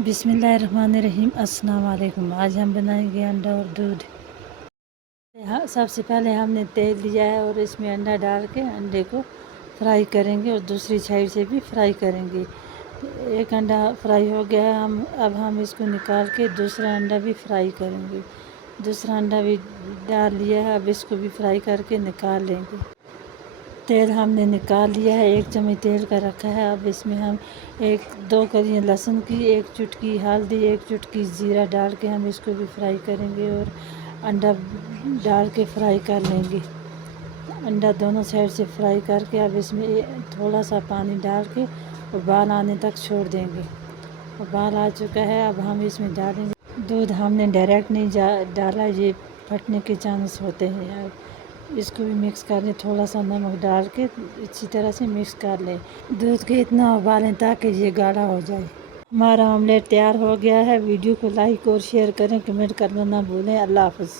बिस्मिल्लाहिर्रहमानिर्रहीम। अस्सलाम वालेकुम। आज हम बनाएंगे अंडा और दूध। सबसे पहले हमने तेल लिया है और इसमें अंडा डाल के अंडे को फ्राई करेंगे और दूसरी साइड से भी फ्राई करेंगे। एक अंडा फ्राई हो गया है, अब हम इसको निकाल के दूसरा अंडा भी फ्राई करेंगे। दूसरा अंडा भी डाल लिया है, अब इसको भी फ्राई करके निकाल लेंगे। तेल हमने निकाल लिया है, 1 चम्मच तेल का रखा है। अब इसमें हम 1-2 कलियाँ लहसुन की, 1 चुटकी हल्दी, 1 चुटकी ज़ीरा डाल के हम इसको भी फ्राई करेंगे और अंडा डाल के फ्राई कर लेंगे। अंडा दोनों साइड से फ्राई करके अब इसमें थोड़ा सा पानी डाल के उबाल आने तक छोड़ देंगे। उबाल आ चुका है, अब हम इसमें डालेंगे दूध। हमने डायरेक्ट नहीं डाला, ये फटने के चांस होते हैं। इसको भी मिक्स कर लें, थोड़ा सा नमक डाल के अच्छी तरह से मिक्स कर लें। दूध के इतना उबालें ताकि ये गाढ़ा हो जाए। हमारा ऑमलेट तैयार हो गया है। वीडियो को लाइक और शेयर करें, कमेंट करना ना भूलें। अल्लाह हाफ़िज़।